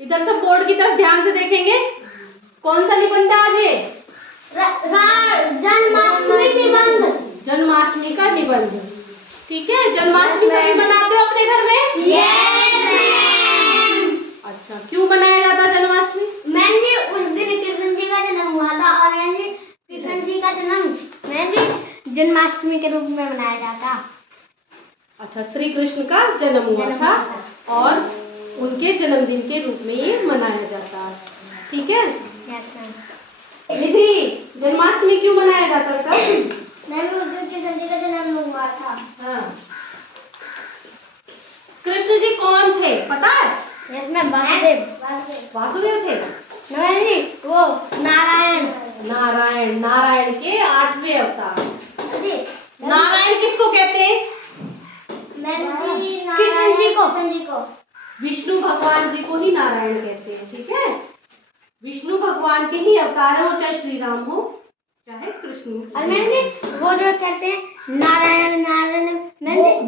इधर सब बोर्ड की तरफ ध्यान से देखेंगे। कौन सा निबंध आज है? जन्माष्टमी निबंध। जन्माष्टमी का निबंध। ठीक है, जन्माष्टमी सभी मनाते हो अपने घर में? Yes ma'am. अच्छा, क्यों मनाया जाता है जन्माष्टमी? मैम जी उस दिन कृष्ण जी का जन्म हुआ था और मैम जी कृष्ण जी का जन्म मैम जी जन्माष्टमी के रूप में मनाया जाता। अच्छा, श्री कृष्ण का जन्म हुआ था और उनके जन्मदिन के रूप में ये मनाया जाता है। ठीक है? Yes ma'am. निधि, जन्माष्टमी क्यों मनाया जाता था? मैम उस दिन कृष्ण जी का जन्म हुआ था। हाँ। कृष्ण जी कौन थे पता है? Yes ma'am, Vasudev. वासुदेव थे? मैम जी वो नारायण। नारायण के 8वें अवतार। नारायण किसको कहते हैं? कृष्ण जी को। विष्णु भगवान जी को ही नारायण कहते हैं। ठीक है, विष्णु भगवान के ही अवतार हो, चाहे श्री राम हो चाहे कृष्ण। और मैम जी वो जो कहते हैं नारायण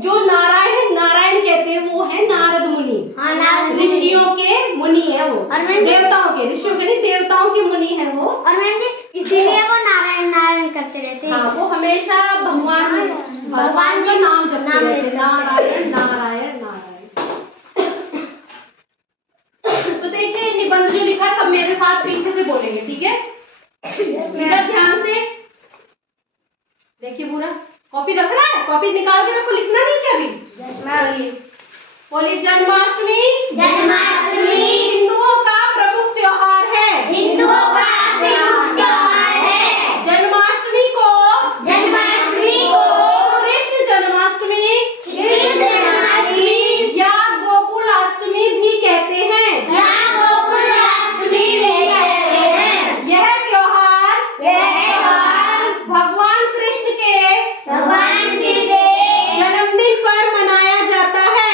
जो नारायण कहते हैं वो है नारद मुनि। हाँ, नारद ऋषियों के मुनि है वो। और मैम देवताओं के, ऋषियों के नहीं, देवताओं के मुनि है वो। और मैम जी इसीलिए वो नारायण करते रहते हैं। हाँ, वो हमेशा भगवान का नाम जपते रहते हैं। नारायण। तो देखिए, निबंध जो लिखा है सब मेरे साथ पीछे से बोलेंगे। ठीक है? इधर ध्यान से देखिए, पूरा कॉपी रख रहा है, कॉपी निकाल के रखो, लिखना नहीं क्या अभी? चलिए बोलिए, जन्माष्टमी हिंदुओं का प्रमुख त्योहार है। जन्माष्टमी को कृष्ण जन्माष्टमी या गोकुलाष्टमी भी कहते हैं। यह त्योहार भगवान कृष्ण के जन्मदिन पर मनाया जाता है।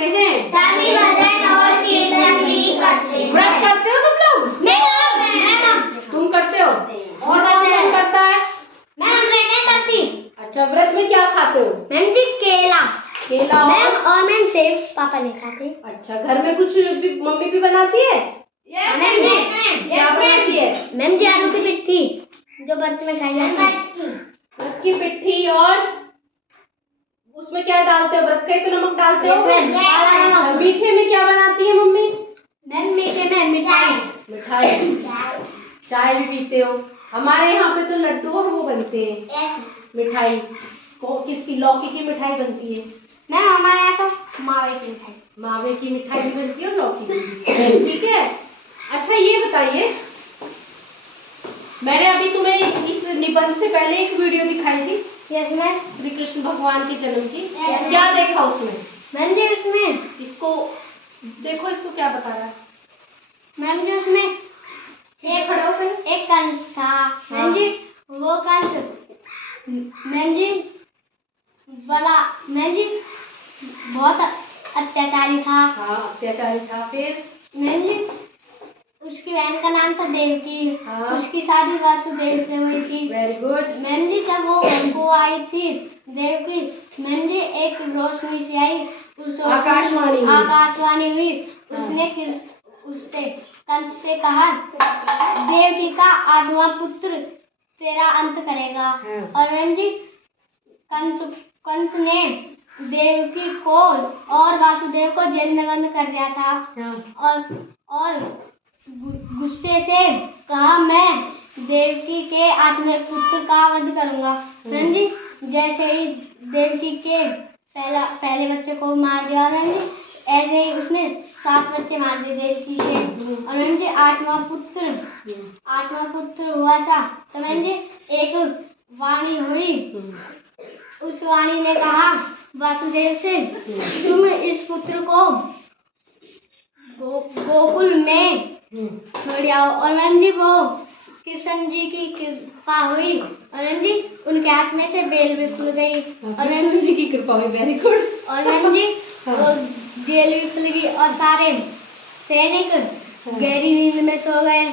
करते हैं? सभी भजन और कीर्तन भी करते हैं। व्रत करते हो तुम लोग? मैं तुम करते हो? और कौन करता है? व्रत नहीं करती। अच्छा, व्रत में क्या खाते हो? मैम जी केला। केला और मैम सेब पापा नहीं खाते। अच्छा, घर में कुछ भी मम्मी भी बनाती है? क्या बनाती है? मैम जी आलू की पिट्ठी जो व्रत में खाई जाती है। व्रत की पिट्ठी, और उसमें क्या डालते हो? व्रत का ही तो नमक डालते हो। काला नमक। अच्छा, मीठे में क्या बनाती है मम्मी? मैम मीठे में मिठाई। मिठाई, चाय भी पीते हो? हमारे यहाँ पे तो लड्डू और वो बनते हैं, मिठाई। किसकी? लौकी की मिठाई बनती है। मैम हमारे यहाँ तो मावे की मिठाई। मावे की मिठाई भी बनती है और लौकी की भी। ठीक है। अच्छा, ये बताइए, मैंने अभी तुम्हें इस निबंध से पहले एक वीडियो दिखाई थी। Yes ma'am. श्री कृष्ण भगवान के जन्म की। क्या देखा उसमें? मैम जी उसमें इसको देखो, इसको क्या बता रहा है? मैम जी उसमें खड़ा हो पहले। एक कंस था। मैम जी वो कंस मैम जी बड़ा मैम जी बहुत अत्याचारी था। हाँ, अत्याचारी था। फिर मैम जी उसकी बहन का नाम था देवकी। हाँ। उसकी शादी वासुदेव से हुई थी। Very good. मैम जी जब वो घर को आई थी देवकी, मैम जी एक रोशनी से आई। आकाशवाणी हुई। उसने उससे कंस से कहा देवकी का 8वां पुत्र तेरा अंत करेगा। और मैम जी कंस ने देवकी को और वासुदेव को जेल में बंद कर दिया था। और गुस्से से कहा मैं देवकी के 8वें पुत्र का वध करूंगा। मैम जी जैसे ही देवकी के पहले बच्चे को मार दिया मैम जी, ऐसे ही उसने 7 बच्चे मार दिए देवकी के। और मैम जी 8वां पुत्र हुआ था तो मैम जी एक वाणी हुई। उस वाणी ने कहा वासुदेव से तुम इस पुत्र को गोकुल में छोड़ आओ। और मैम जी वो कृष्ण जी की कृपा हुई और मैम जी उनके हाथ में से बेल भी खुल गई। और मैम जी की कृपा हुई। Very good. और मैम जी वो जेल भी खुल गई और सारे सैनिक गहरी नींद में सो गए।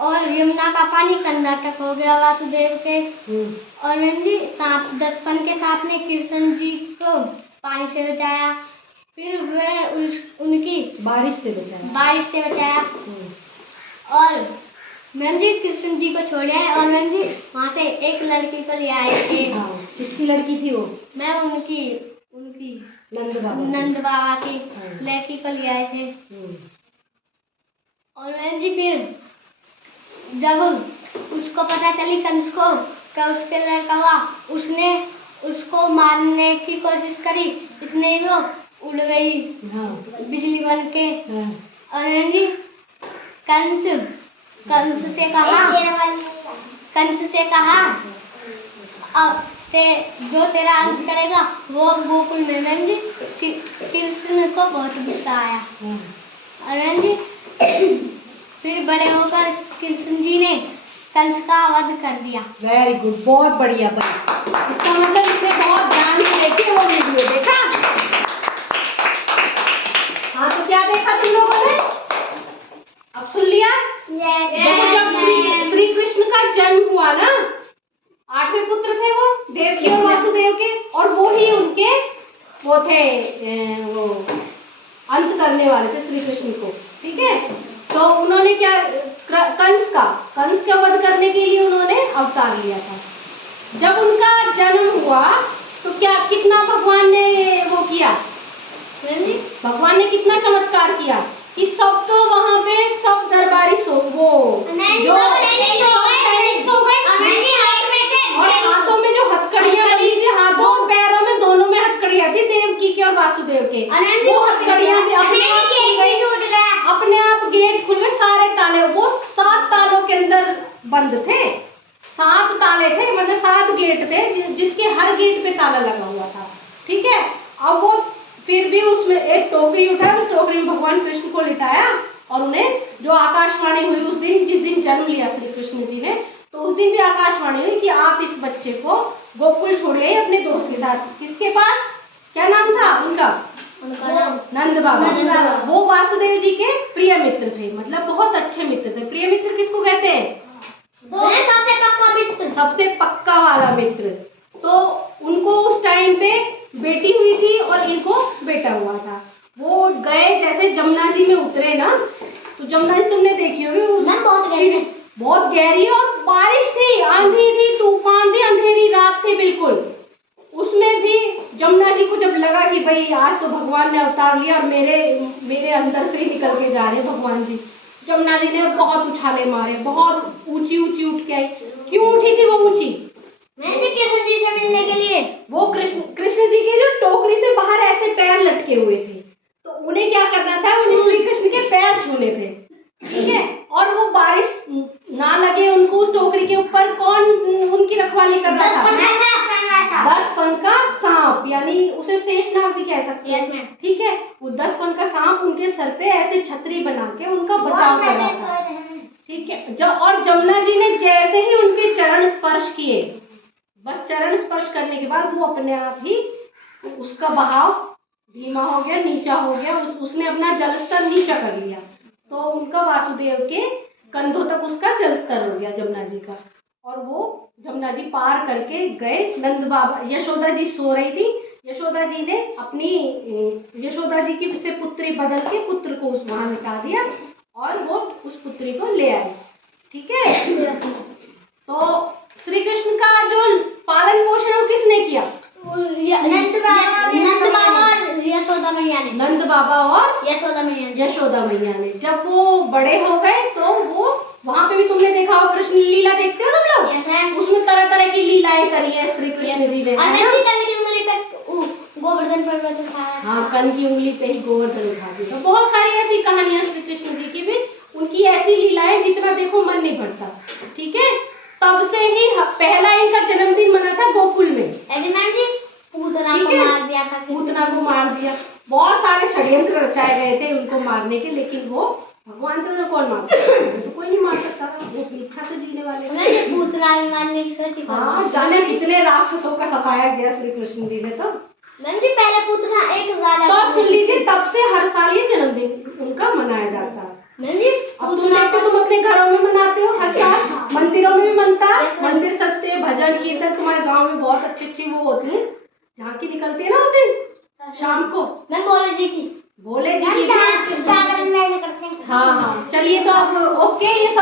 और यमुना का पानी कंधा तक हो गया वासुदेव के। और मैम जी दसपन के सांप ने कृष्ण जी को पानी से बचाया। फिर वह उनकी बारिश से बचाया। और मैम जी कृष्ण जी को छोड़ आए और मैम जी वहाँ से एक लड़की को ले आए थे। किसकी लड़की थी वो? मैम उनकी नंद बाबा की लड़की को ले आए थे। और मैम जी फिर जब उसको पता चली कंस को क्या उसके लड़का हुआ, उसने उसको मारने की कोशिश करी। इतने ही वो उड़ गई बिजली बन के। और मैम जी कंस से कहा अब जो तेरा अंत करेगा वो गोकुल में। मैम जी कृष्ण को बहुत गुस्सा आया। और मैम जी फिर बड़े होकर कृष्ण जी ने कंस का वध कर दिया। वेरी गुड, बहुत बढ़िया। इसका मतलब इसने बहुत ध्यान से देखी वो वीडियो। देखा? हाँ, तो क्या देखा तुम लोगों ने? अब सुन लिया? देखो, जब श्री कृष्ण का जन्म हुआ ना, 8वें पुत्र थे वो देवकी और वासुदेव के, और वो ही उनके वो थे वो अंत करने वाले थे श्री कृष्ण को। ठीक है, तो उन्होंने क्या कंस का वध करने के लिए उन्होंने अवतार लिया था। जब उनका जन्म हुआ तो क्या कितना भगवान ने वो किया? भगवान ने कितना चमत्कार किया कि सब तो वहाँ पे सब दरबारी सो गए और हाथों में जो हथकड़ियाँ बनी थी, हाथों और पैरों में दोनों में हथकड़ियाँ थी देवकी के और वासुदेव के। वो हथकड़ियाँ भी अपने आप गेट खुल गए। सारे ताले, वो 7 तालों के अंदर बंद थे। 7 ताले थे, मतलब 7 गेट थे जिसके हर गेट पे ताला लगा हुआ था। ठीक है, अब वो फिर भी उसमें एक टोकरी उठाया, उस टोकरी में भगवान कृष्ण को लिटाया और उन्हें जो आकाशवाणी हुई उस दिन, जिस दिन जन्म लिया श्री कृष्ण जी ने, तो उस दिन भी आकाशवाणी हुई कि आप इस बच्चे को गोकुल छोड़िए अपने दोस्त के साथ। किसके पास? क्या नाम था उनका? उनका नाम नंद बाबा। नंद बाबा। वो वासुदेव जी के प्रिय मित्र थे, मतलब बहुत अच्छे मित्र थे। प्रिय मित्र किसको कहते हैं? सबसे पक्का मित्र। सबसे पक्का वाला मित्र। तो उनको उस टाइम पे बेटी हुई थी और इनको बेटा हुआ था। वो गए, जैसे जमुना जी में उतरे ना, तो जमुना जी तुमने देखी होगी, बहुत गहरी और बारिश थी, आंधी थी, तूफान थी, अंधेरी रात थी बिल्कुल। उसमें भी जमुना जी को जब लगा कि भाई आज तो भगवान ने अवतार लिया और मेरे अंदर से ही निकल के जा रहे हैं भगवान जी, जमुना जी ने बहुत उछाले मारे, बहुत ऊंची ऊंची उठ के आई। क्यों उठी थी वो ऊंची? कृष्ण जी से मिलने के लिए। वो कृष्ण जी के जो टोकरी से बाहर ऐसे पैर लटके हुए थे, तो उन्हें क्या करना था? उन्हें श्री कृष्ण के पैर छूने थे, ठीक है। और वो बारिश ना लगे उनको उस टोकरी के ऊपर, कौन उनकी रखवाली कर रहा था? 10 फन का सांप, यानी उसे शेषनाग भी कह सकते हैं, ठीक है। वो 10 फन का सांप उनके सर पे ऐसे छतरी बना के उनका बचाव कर रहा था, ठीक है। और जमुना जी ने जैसे ही उनके चरण स्पर्श किए, बस चरण स्पर्श करने के बाद वो अपने आप ही उसका बहाव धीमा हो गया, नीचा हो गया, उसने अपना जलस्तर नीचा कर लिया। तो उनका वासुदेव के कंधों तक उसका जलस्तर हो गया जमुना जी का। और वो जमुना जी पार करके गए। नंद बाबा, यशोदा जी सो रही थी, यशोदा जी ने अपनी यशोदा जी की से पुत्री बदल के पुत्र को उस वहां लिटा दिया और वो उस पुत्री को ले आए, ठीक है। तो श्री कृष्ण का जो पालन पोषण वो किसने किया? नंद बाबा और यशोदा मैया ने। नंद बाबा और यशोदा मैया ने। जब वो बड़े हो गए तो वो वहां पे भी तुमने देखा हो, कृष्ण लीला देखते हो तुम लोग? उसमें तरह तरह की लीलाएं करी है श्री कृष्ण जी ने, गोवर्धन पर्वत उठाया। हाँ, कन की उंगली पे ही गोवर्धन उठा दिया। तो बहुत सारी ऐसी कहानियां श्री कृष्ण जी की भी, उनकी ऐसी लीलाएं जितना देखो मन नहीं भरता, ठीक है। तब से ही पहला इनका जन्मदिन मना था गोकुल में। पूतना को मार दिया था, पूतना को मार दिया। बहुत सारे षड्यंत्र रचाए गए थे उनको मारने के, लेकिन वो भगवान थे, उन्हें कौन मार सकता था? तो कोई नहीं मार सकता था, वो अपनी इच्छा से जीने वाले। पूतना मारने की सोची। हाँ, जाने कितने राक्षसों का सताया गया श्री कृष्ण जी ने। तो पहले पूतना एक राजा। तो सुन लीजिए, तब से हर साल ये जन्मदिन उनका मनाया जाता है। अब तुम देखते, तुम अपने घरों में मनाते हो हर साल, मंदिरों में भी मनता है, मंदिर सस्ते, भजन कीर्तन तुम्हारे गांव में बहुत अच्छी वो होती है, झांकी निकलती है ना उस दिन शाम को। भोले जी की जागरण में करते हैं। हाँ हाँ, चलिए तो अब ओके, ये सब